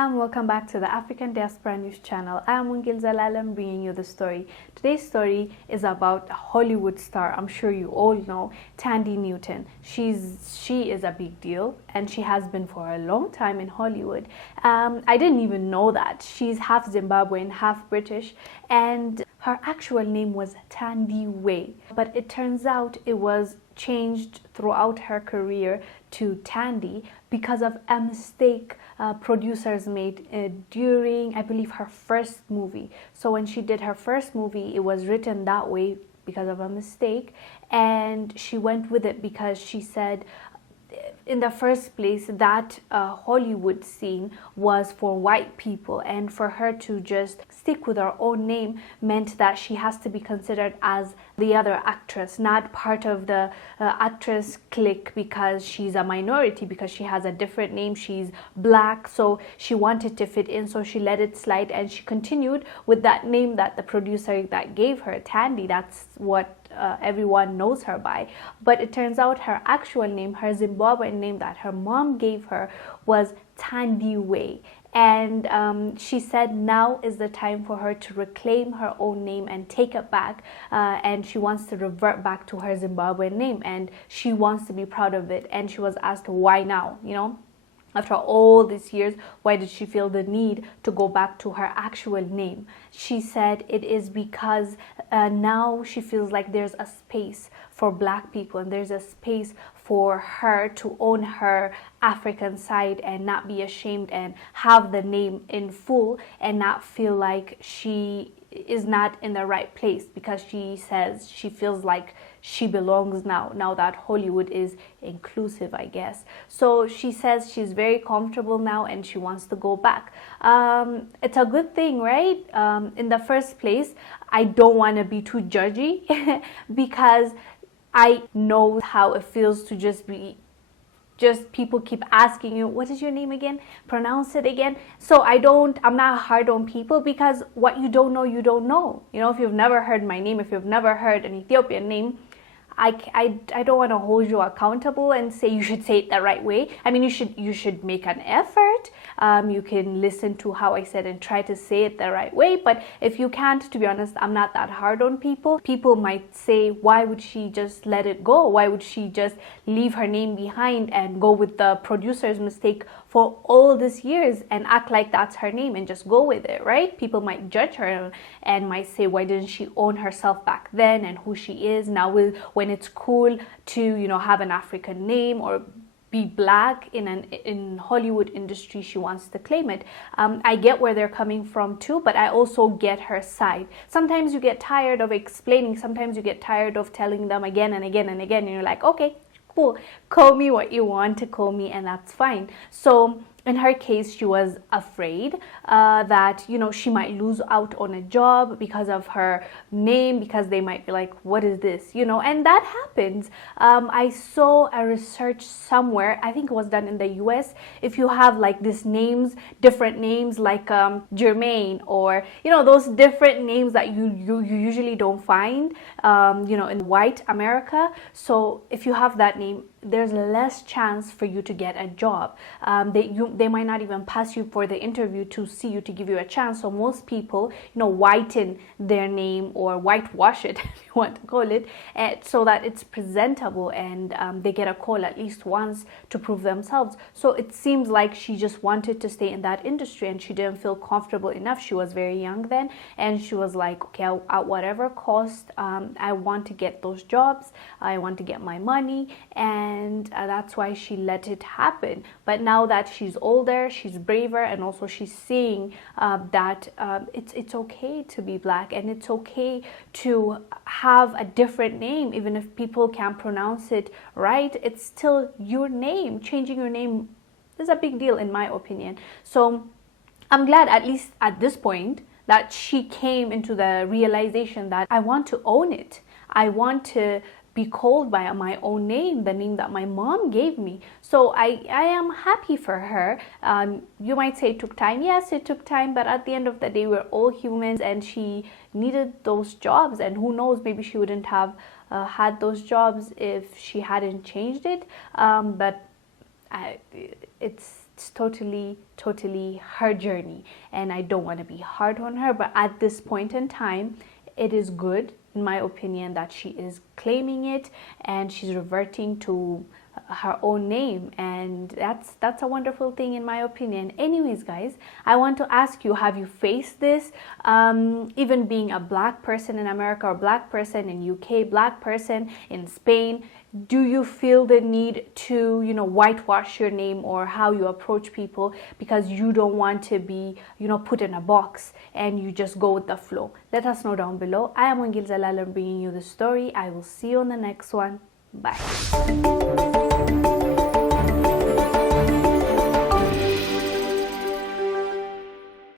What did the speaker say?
fam, welcome back to the African Diaspora News channel. I am Wongel Zelalem bringing you the story. Today's story is about a Hollywood star. I'm sure you all know Thandie Newton. She is a big deal and she has been for a long time in Hollywood. I didn't even know that. She's half Zimbabwean, half British, and her actual name was Thandie, but it turns out it was changed throughout her career to Tandy because of a mistake producers made during, I believe, her first movie. So when she did her first movie, it was written that way because of a mistake, and she went with it because she said in the first place that Hollywood scene was for white people, and for her to just stick with her own name meant that she has to be considered as the other actress, not part of the actress clique because she's a minority, because she has a different name, she's black, so she wanted to fit in, so she let it slide and she continued with that name that the producer that gave her, Tandy. That's what everyone knows her by. But it turns out her actual name, her Zimbabwean name that her mom gave her, was Thandie. And she said now is the time for her to reclaim her own name and take it back, and she wants to revert back to her Zimbabwean name, and she wants to be proud of it. And she was asked why now, you know, after all these years, why did she feel the need to go back to her actual name? She said it is because now she feels like there's a space for black people, and there's a space for her to own her African side and not be ashamed and have the name in full and not feel like she is not in the right place, because she says she feels like she belongs now that Hollywood is inclusive, I guess. So she says she's very comfortable now and she wants to go back. It's a good thing, right? In the first place, I don't want to be too judgy because I know how it feels to just people keep asking you, what is your name again? Pronounce it again. So I'm not hard on people, because what you don't know, you don't know. You know, if you've never heard my name, if you've never heard an Ethiopian name, I don't want to hold you accountable and say you should say it the right way. I mean, you should make an effort. You can listen to how I said and try to say it the right way. But if you can't, to be honest, I'm not that hard on people. People might say, why would she just let it go? Why would she just leave her name behind and go with the producer's mistake for all these years and act like that's her name and just go with it, right? People might judge her and might say, why didn't she own herself back then and who she is now, when it's cool to, you know, have an African name or be black in Hollywood industry, she wants to claim it. I get where they're coming from too, but I also get her side. Sometimes you get tired of explaining, sometimes you get tired of telling them again and again and again, and you're like, okay, cool, call me what you want to call me, and that's fine. So in her case, she was afraid that, you know, she might lose out on a job because of her name, because they might be like, what is this, you know? And that happens. I saw a research somewhere, I think it was done in the US. If you have like these names, different names like Jermaine, or, you know, those different names that you usually don't find, you know, in white America. So if you have that name, there's less chance for you to get a job. They might not even pass you for the interview to see you, to give you a chance. So most people, you know, whiten their name or whitewash it, if you want to call it, so that it's presentable and they get a call at least once to prove themselves. So it seems like she just wanted to stay in that industry and she didn't feel comfortable enough. She was very young then, and she was like, okay, at whatever cost, I want to get those jobs, I want to get my money, and that's why she let it happen. But now that she's older, she's braver, and also she's seeing that it's okay to be black, and it's okay to have a different name. Even if people can't pronounce it right, it's still your name. Changing your name is a big deal in my opinion. So I'm glad, at least at this point, that she came into the realization that I want to own it. I want to be called by my own name, the name that my mom gave me. So I am happy for her. You might say it took time. Yes, it took time, but at the end of the day, we're all humans, and she needed those jobs, and who knows, maybe she wouldn't have had those jobs if she hadn't changed it. But it's it's totally her journey, and I don't want to be hard on her, but at this point in time, it is good, in my opinion, that she is claiming it and she's reverting to her own name, and that's a wonderful thing, in my opinion. Anyways, guys, I want to ask you, have you faced this? Even being a black person in America, or black person in UK, black person in Spain, do you feel the need to, you know, whitewash your name or how you approach people because you don't want to be, you know, put in a box and you just go with the flow? Let us know down below. I am Wongel Zelalem, bringing you the story. I will see you on the next one. Bye.